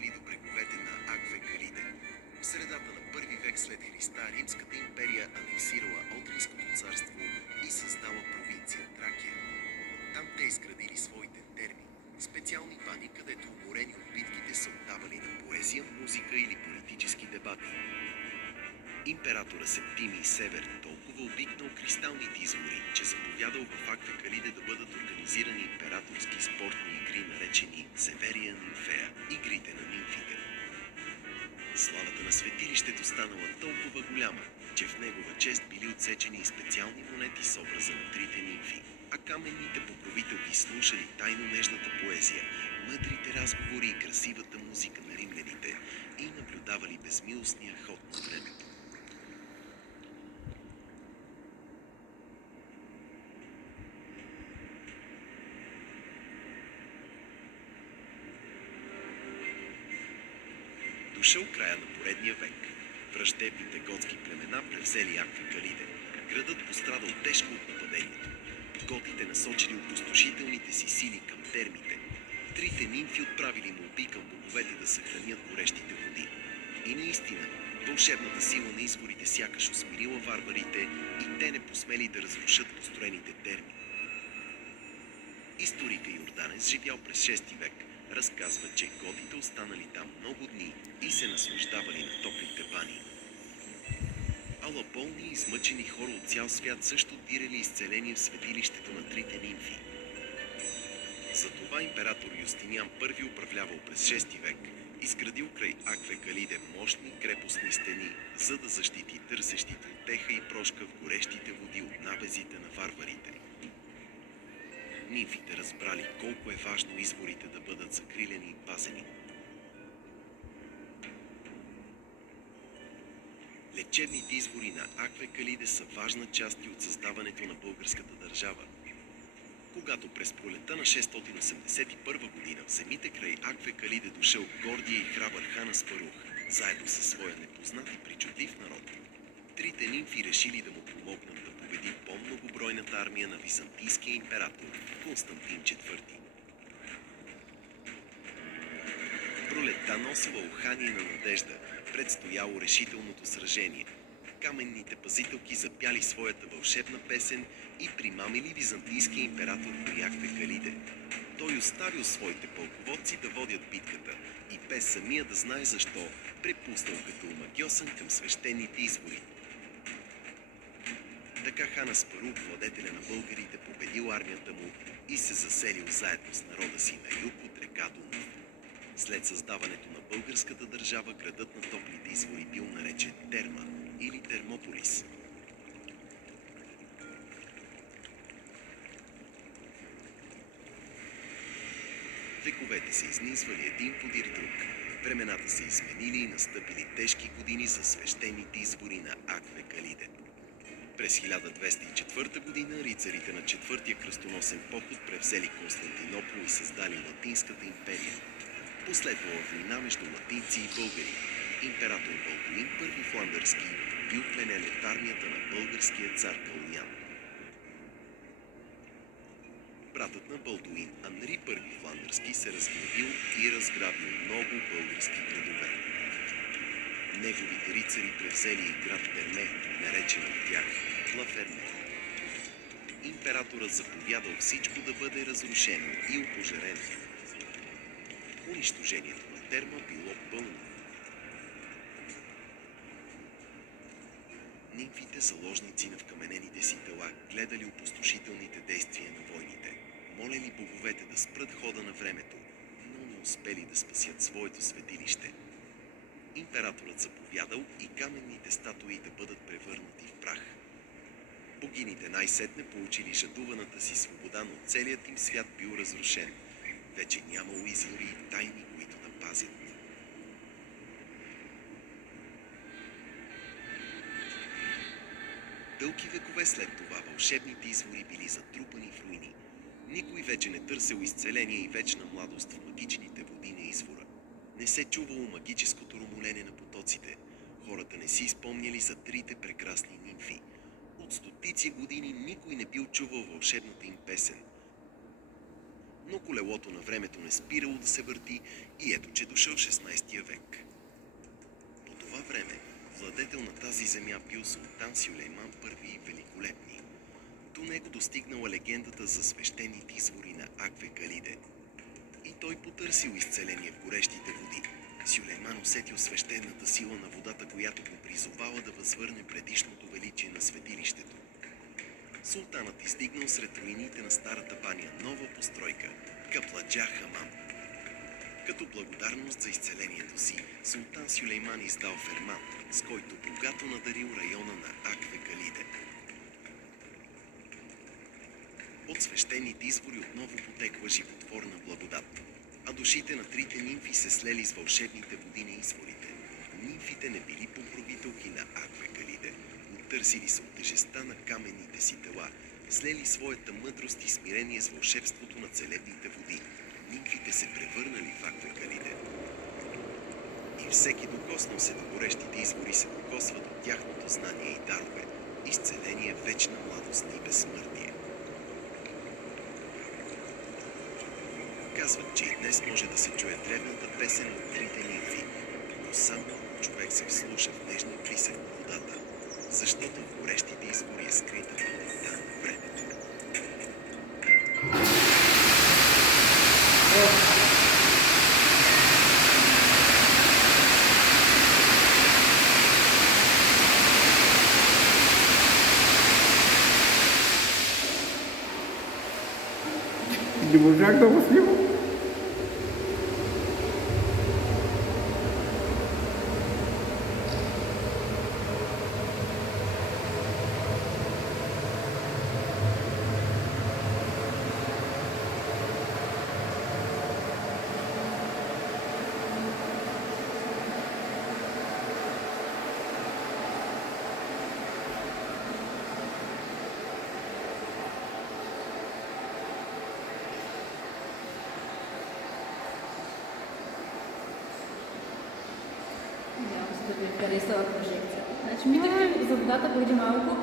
стигнали до бреговете на Акве Калиде. В средата на първи век след Христа Римската империя анексирала Отрийското царство и създала провинция Тракия. Там те изградили своите терми, специални бани, където уморени от битките са отдавали на поезия, музика или политически дебати. Императора Септимий Север толкова обикнал кристалните извори, че заповядал в Акве Калиде да бъдат организирани императорски спортни игри, наречени Северия Нимфея, игрите на нимфите. Славата на светилището станала толкова голяма, че в негова чест били отсечени и специални монети с образа на трите нимфи, а каменните покровителки слушали тайно нежната поезия, мъдрите разговори и красивата музика на римляните и наблюдавали безмилостния ход на времето. Дошъл края на поредния век. Враждебните готски племена превзели Акве Калиде. Градът пострадал тежко от нападението. Готите насочили опустошителните си сили към термите. Трите нимфи отправили молби към боговете да съхранят горещите води. И наистина, вълшебната сила на изворите сякаш усмирила варварите и те не посмели да разрушат построените терми. Историка Йорданес, живял през 6 век, разказва, че готите останали там много дни и се наслаждавали на топлите бани. Ала болни и измъчени хора от цял свят също дирали изцеление в светилището на трите нимфи. Затова император Юстиниан I управлявал през 6 век, изградил край Акве Калиде мощни крепостни стени, за да защити търсещите утеха и прошка в горещите води от набезите на варварите. Нимфите разбрали колко е важно изворите да бъдат закрилени и пазени. Лечебните извори на Акве Калиде са важна част и от създаването на българската държава. Когато през пролета на 681 година в земите край Акве Калиде дошъл гордия и храбър хан Аспарух, заедно със своя непознат и причудлив народ, трите нимфи решили да му помогнат да победи по-многобройната армия на византийския император Константин IV. Пролетта носила ухание на надежда, предстояло решителното сражение. Каменните пазителки запяли своята вълшебна песен и примамили византийския император при Акве Калиде. Той оставил своите пълководци да водят битката и без самия да знае защо, препуснал като омагьосан към свещените извори. Така хан Аспарух, владетеля на българите, победил армията му и се заселил заедно с народа си на юг от река Дунав. След създаването на българската държава, градът на топлите извори бил наречен Терма или Термополис. Вековете се изнизвали един подир друг. Времената се изменили и настъпили тежки години за свещените извори на Акве Калиде. През 1204 година рицарите на Четвъртия кръстоносен поход превзели Константинопол и създали Латинската империя. Последвала война между латинци и българи. Император Балдуин I Фландърски бил пленен от армията на българския цар Калуян. Братът на Балдуин, Анри I Фландърски, се разгневил и разграбил много български градове. Неговите рицари превзели и град Терме, наречен от тях Лаферме. Императорът заповядал всичко да бъде разрушено и опожарено. Унищожението на Терма било пълно. Нимфите, заложници на вкаменените си тела, гледали опустошителните действия на войните. Молели боговете да спрат хода на времето, но не успели да спасят своето светилище. Императорът заповядал и каменните статуи да бъдат превърнати в прах. Богините най-сетне получили жадуваната си свобода, но целият им свят бил разрушен. Вече нямало извори и тайни, които да пазят. Дълги векове след това вълшебните извори били затрупани в руини. Никой вече не търсил изцеление и вечна младост в магичните води на извора. Не се чувало магическото румолене на потоците. Хората не си спомняли за трите прекрасни нимфи. От стотици години никой не бил чувал вълшебната им песен. но колелото на времето не спирало да се върти и ето, че дошъл 16 век. По това време владетел на тази земя бил султан Сюлейман I Великолепни. До него достигнала легендата за свещените извори на Акве Калиде. И той потърсил изцеление в горещите води. Сюлейман усетил свещената сила на водата, която го призовала да възвърне предишното величие на светилището. Султанът издигнал сред руините на старата баня нова постройка – Капладжа Хамам. Като благодарност за изцелението си, султан Сюлейман издал ферман, с който богато надарил района на Акве Калиде. От свещените извори отново потекла животворна благодат, а душите на трите нимфи се слели с вълшебните води на изворите. Нимфите не били покровителки на Акве Калиде, търсили се от тежестта на каменните си тела, слели своята мъдрост и смирение с вълшебството на целебните води. Нимфите се превърнали в Акве Калиде. И всеки докоснал се до горещите извори се докосва до тяхното знание и дарове, изцеление, вечна младост и безсмъртие. Казват, че и днес може да се чуе древната песен от трите нимфи, но само човек се вслуша в нежния присък на водата, защото в горещите извори е скрита пълнота на времето. Не можах да го снимам. Надявам се да ви е харесала прожекцията. Значи митък за водата преди малко